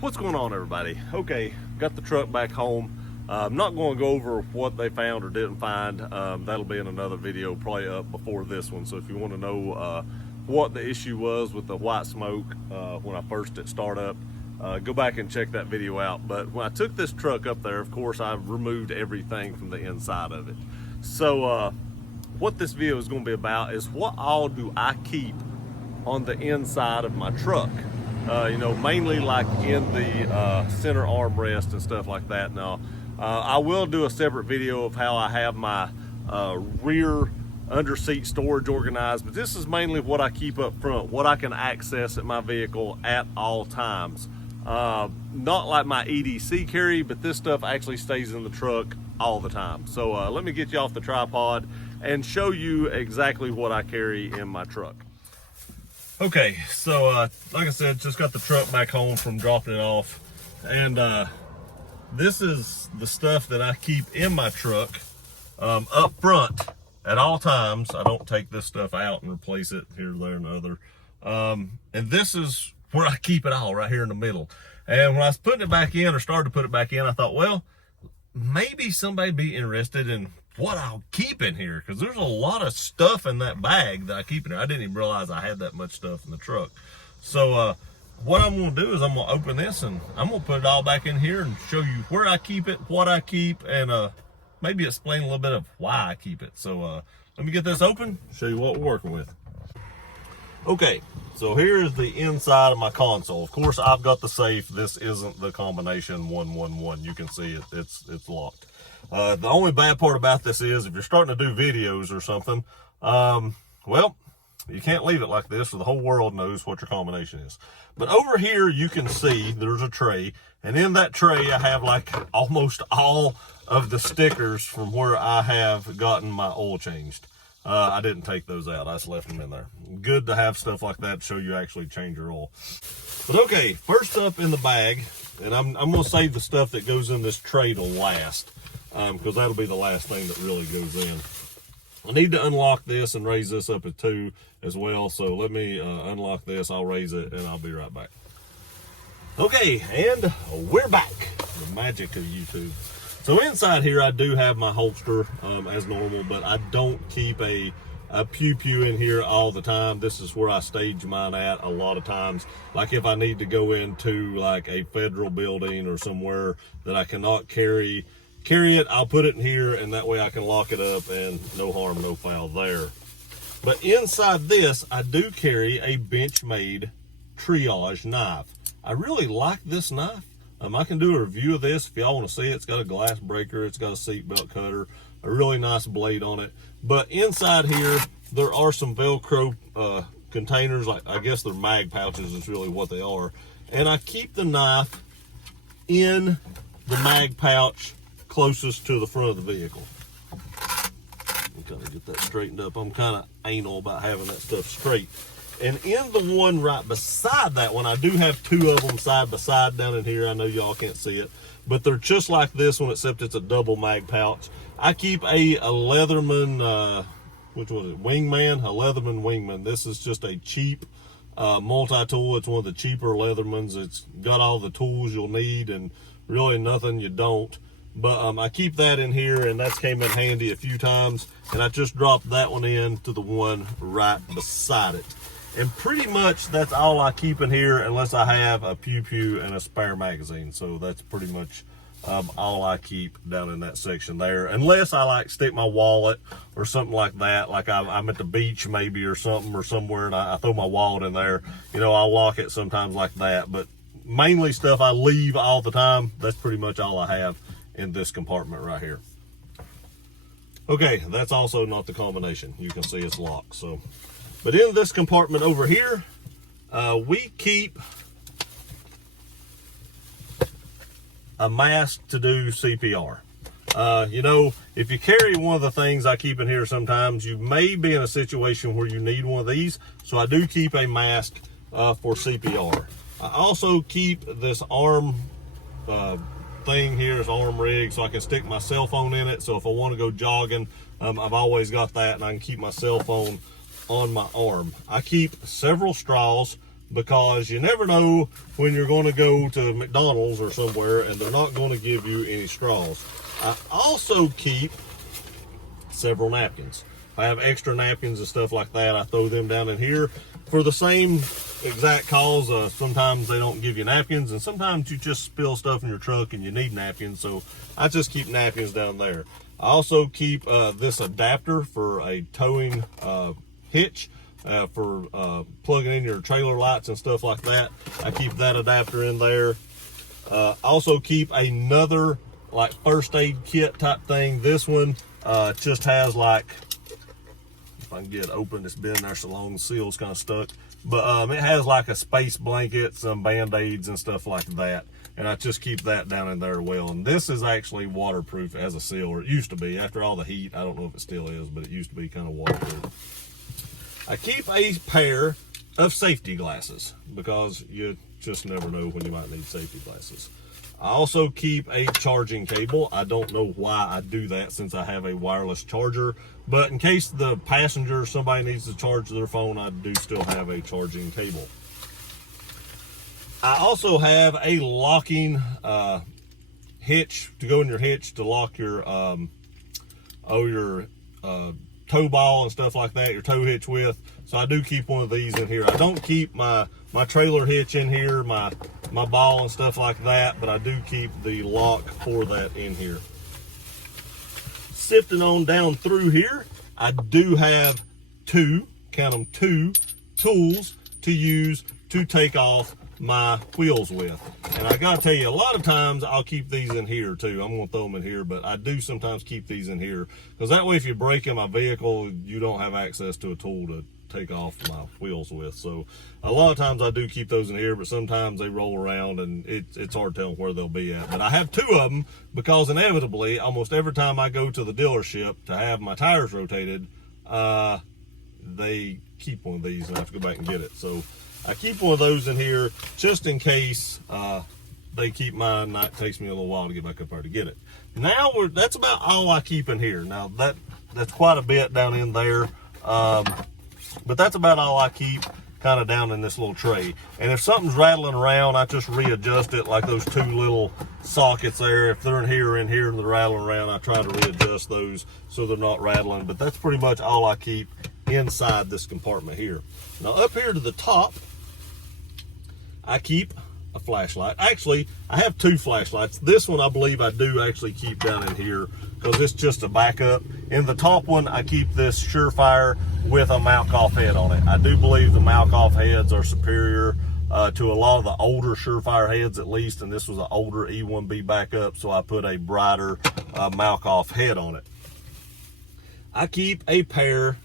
What's going on, everybody? Okay, got the truck back home. I'm not going to go over what they found or didn't find. That'll be in another video, probably up before this one. So if you want to know what the issue was with the white smoke when I first hit start up, go back and check that video out. But when I took this truck up there, of course, I removed everything from the inside of it. So what this video is going to be about is what all do I keep on the inside of my truck. You know, mainly like in the center armrest and stuff like that. Now, I will do a separate video of how I have my rear under seat storage organized, but this is mainly what I keep up front, what I can access at my vehicle at all times. Not like my EDC carry, but this stuff actually stays in the truck all the time. So let me get you off the tripod and show you exactly what I carry in my truck. Okay, so like I said, just got the truck back home from dropping it off, and this is the stuff that I keep in my truck up front at all times. I don't take this stuff out and replace it here, there, and other. And this is where I keep it all, right here in the middle. And when I was putting it back in, or started to put it back in, I thought, well, maybe somebody'd be interested in what I'll keep in here, because there's a lot of stuff in that bag that I keep in here. I didn't even realize I had that much stuff in the truck. So what I'm going to do is I'm going to open this and I'm going to put it all back in here and show you where I keep it, what I keep, and maybe explain a little bit of why I keep it. So let me get this open, show you what we're working with. Okay, so here is the inside of my console. Of course, I've got the safe. This isn't the combination 111. You can see it, it's locked. The only bad part about this is if you're starting to do videos or something, well, you can't leave it like this, or the whole world knows what your combination is. But over here, you can see there's a tray, and in that tray, I have like almost all of the stickers from where I have gotten my oil changed. I didn't take those out. I just left them in there. Good to have stuff like that to show you actually change your oil. But okay, first up in the bag, and I'm going to save the stuff that goes in this tray to last, because that'll be the last thing that really goes in. I need to unlock this and raise this up at 2 as well. So let me unlock this. I'll raise it and I'll be right back. Okay, and we're back. The magic of YouTube. So inside here, I do have my holster as normal, but I don't keep a pew-pew in here all the time. This is where I stage mine at a lot of times. Like if I need to go into like a federal building or somewhere that I cannot carry it, I'll put it in here, and that way I can lock it up and no harm, no foul there. But inside this, I do carry a Benchmade Triage knife. I really like this knife. I can do a review of this if y'all want to see it. It's got a glass breaker, it's got a seatbelt cutter, a really nice blade on it. But inside here, there are some Velcro containers, like I guess they're mag pouches is really what they are. And I keep the knife in the mag pouch closest to the front of the vehicle. I'm kind of get that straightened up. I'm kind of anal about having that stuff straight. And in the one right beside that one, I do have 2 of them side by side down in here. I know y'all can't see it, but they're just like this one, except it's a double mag pouch. I keep a Leatherman, which was it, Wingman, a Leatherman Wingman. This is just a cheap multi-tool. It's one of the cheaper Leathermans. It's got all the tools you'll need and really nothing you don't. But I keep that in here, and that's came in handy a few times. And I just dropped that one in to the one right beside it. And pretty much that's all I keep in here, unless I have a pew-pew and a spare magazine. So that's pretty much all I keep down in that section there. Unless I like stick my wallet or something like that. Like I'm at the beach maybe or something, or somewhere, and I throw my wallet in there. You know, I'll lock it sometimes like that. But mainly stuff I leave all the time. That's pretty much all I have in this compartment right here. Okay, that's also not the combination. You can see it's locked. So, but in this compartment over here, we keep a mask to do CPR. You know, if you carry one of the things I keep in here sometimes, you may be in a situation where you need one of these. So I do keep a mask for CPR. I also keep this arm thing here, this arm rig, so I can stick my cell phone in it. So if I want to go jogging, I've always got that, and I can keep my cell phone on my arm. I keep several straws because you never know when you're going to go to McDonald's or somewhere and they're not going to give you any straws. I also keep several napkins. If I have extra napkins and stuff like that, I throw them down in here for the same exact cause. Sometimes they don't give you napkins, and sometimes you just spill stuff in your truck and you need napkins, so I just keep napkins down there. I also keep this adapter for a towing hitch for plugging in your trailer lights and stuff like that. I keep that adapter in there. Also keep another like first aid kit type thing. This one just has like, if I can get it open, it's been there so long, the seal's kind of stuck, but it has like a space blanket, some band-aids and stuff like that, and I just keep that down in there well. And this is actually waterproof as a seal, or it used to be. After all the heat, I don't know if it still is, but it used to be kind of waterproof. I keep a pair of safety glasses because you just never know when you might need safety glasses. I also keep a charging cable. I don't know why I do that since I have a wireless charger, but in case the passenger, somebody needs to charge their phone, I do still have a charging cable. I also have a locking hitch to go in your hitch to lock your tow ball and stuff like that, your tow hitch with. So I do keep one of these in here. I don't keep my trailer hitch in here, my ball and stuff like that, but I do keep the lock for that in here. Sifting on down through here, I do have two tools to use to take off my wheels with. And I gotta tell you, a lot of times I'll keep these in here too. I'm gonna throw them in here, but I do sometimes keep these in here because that way if you break in my vehicle, you don't have access to a tool to take off my wheels with. So a lot of times I do keep those in here, but sometimes they roll around and it's hard telling where they'll be at. But I have two of them because inevitably, almost every time I go to the dealership to have my tires rotated, they keep one of these and I have to go back and get it. So I keep one of those in here just in case they keep mine. It takes me a little while to get back up there to get it. Now that's about all I keep in here. Now that's quite a bit down in there. But that's about all I keep kind of down in this little tray. And if something's rattling around, I just readjust it, like those two little sockets there. If they're in here and they're rattling around, I try to readjust those so they're not rattling. But that's pretty much all I keep inside this compartment here. Now up here to the top, I keep a flashlight. Actually, I have two flashlights. This one I believe I do actually keep down in here because it's just a backup. In the top one, I keep this Surefire with a mount-off head on it. I do believe the mount-off heads are superior to a lot of the older Surefire heads, at least, and this was an older E1B backup, so I put a brighter mount-off head on it. I keep a pair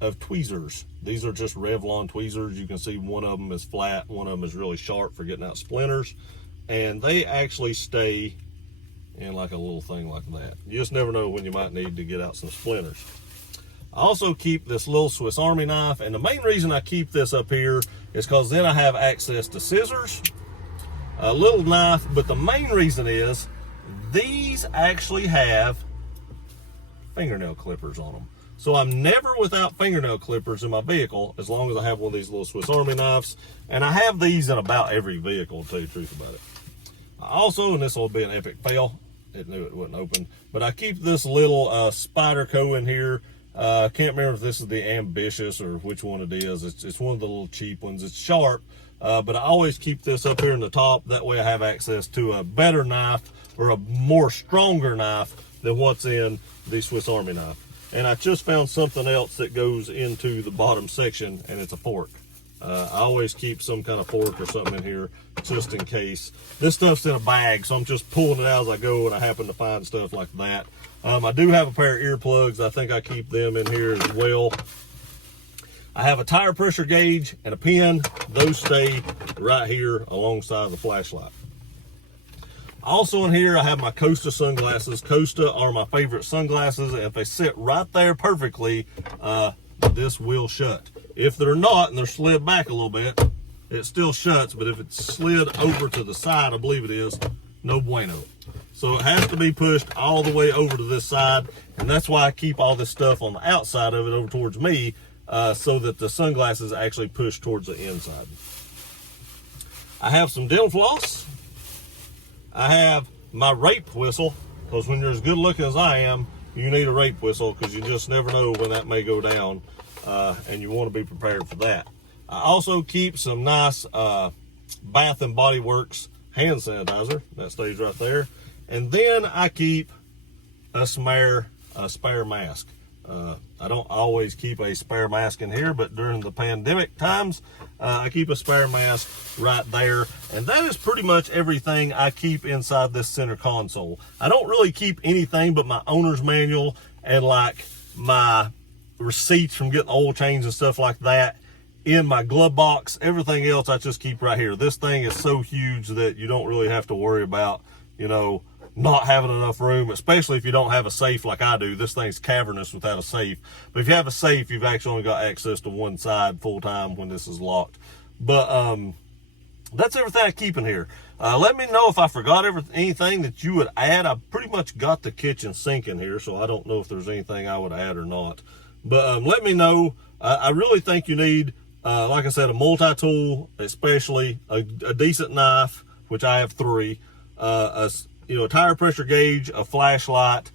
of tweezers. These are just Revlon tweezers. You can see one of them is flat, one of them is really sharp for getting out splinters, and they actually stay in like a little thing like that. You just never know when you might need to get out some splinters. I also keep this little Swiss Army knife, and the main reason I keep this up here is because then I have access to scissors, a little knife, but the main reason is these actually have fingernail clippers on them. So I'm never without fingernail clippers in my vehicle as long as I have one of these little Swiss Army knives. And I have these in about every vehicle, to tell you the truth about it. I also, and this will be an epic fail, it knew it wouldn't open, but I keep this little Spyderco in here. I can't remember if this is the Ambitious or which one it is. It's one of the little cheap ones. It's sharp, but I always keep this up here in the top. That way I have access to a better knife or a more stronger knife than what's in the Swiss Army knife. And I just found something else that goes into the bottom section, and it's a fork. I always keep some kind of fork or something in here just in case. This stuff's in a bag, so I'm just pulling it out as I go, and I happen to find stuff like that. I do have a pair of earplugs. I think I keep them in here as well. I have a tire pressure gauge and a pen. Those stay right here alongside the flashlight. Also in here, I have my Costa sunglasses. Costa are my favorite sunglasses, and if they sit right there perfectly, this will shut. If they're not and they're slid back a little bit, it still shuts, but if it's slid over to the side, I believe it is, no bueno. So it has to be pushed all the way over to this side, and that's why I keep all this stuff on the outside of it over towards me, so that the sunglasses actually push towards the inside. I have some dental floss. I have my rape whistle, because when you're as good looking as I am, you need a rape whistle, because you just never know when that may go down, and you want to be prepared for that. I also keep some nice Bath and Body Works hand sanitizer. That stays right there. And then I keep a spare mask. I don't always keep a spare mask in here, but during the pandemic times, I keep a spare mask right there. And that is pretty much everything I keep inside this center console. I don't really keep anything but my owner's manual and like my receipts from getting oil change and stuff like that in my glove box. Everything else I just keep right here. This thing is so huge that you don't really have to worry about, you know, not having enough room, especially if you don't have a safe like I do. This thing's cavernous without a safe. But if you have a safe, you've actually only got access to one side full time when this is locked. But that's everything I keep in here. Let me know if I forgot anything that you would add. I pretty much got the kitchen sink in here, so I don't know if there's anything I would add or not. But let me know. I really think you need, like I said, a multi-tool, especially a decent knife, which I have 3, a tire pressure gauge, a flashlight.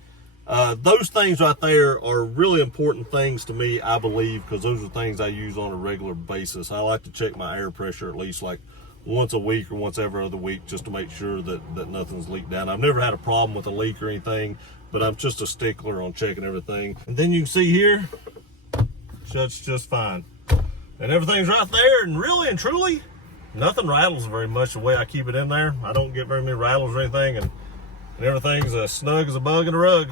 Those things right there are really important things to me, I believe, because those are things I use on a regular basis. I like to check my air pressure at least like once a week or once every other week, just to make sure that nothing's leaked down. I've never had a problem with a leak or anything, but I'm just a stickler on checking everything. And then you can see here, shuts just fine. And everything's right there, and really and truly, nothing rattles very much the way I keep it in there. I don't get very many rattles or anything, and everything's as snug as a bug in a rug.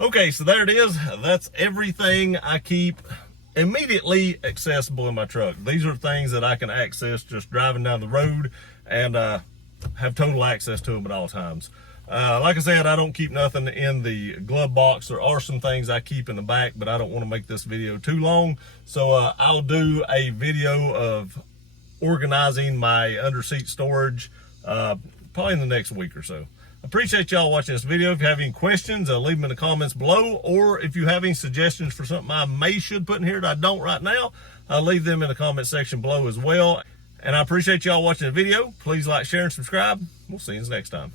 Okay, so there it is. That's everything I keep immediately accessible in my truck. These are things that I can access just driving down the road and have total access to them at all times. Like I said, I don't keep nothing in the glove box. There are some things I keep in the back, but I don't want to make this video too long. So I'll do a video of organizing my under-seat storage probably in the next week or so. Appreciate y'all watching this video. If you have any questions, leave them in the comments below, or if you have any suggestions for something I should put in here that I don't right now, I'll leave them in the comment section below as well. And I appreciate y'all watching the video. Please like, share, and subscribe. We'll see you next time.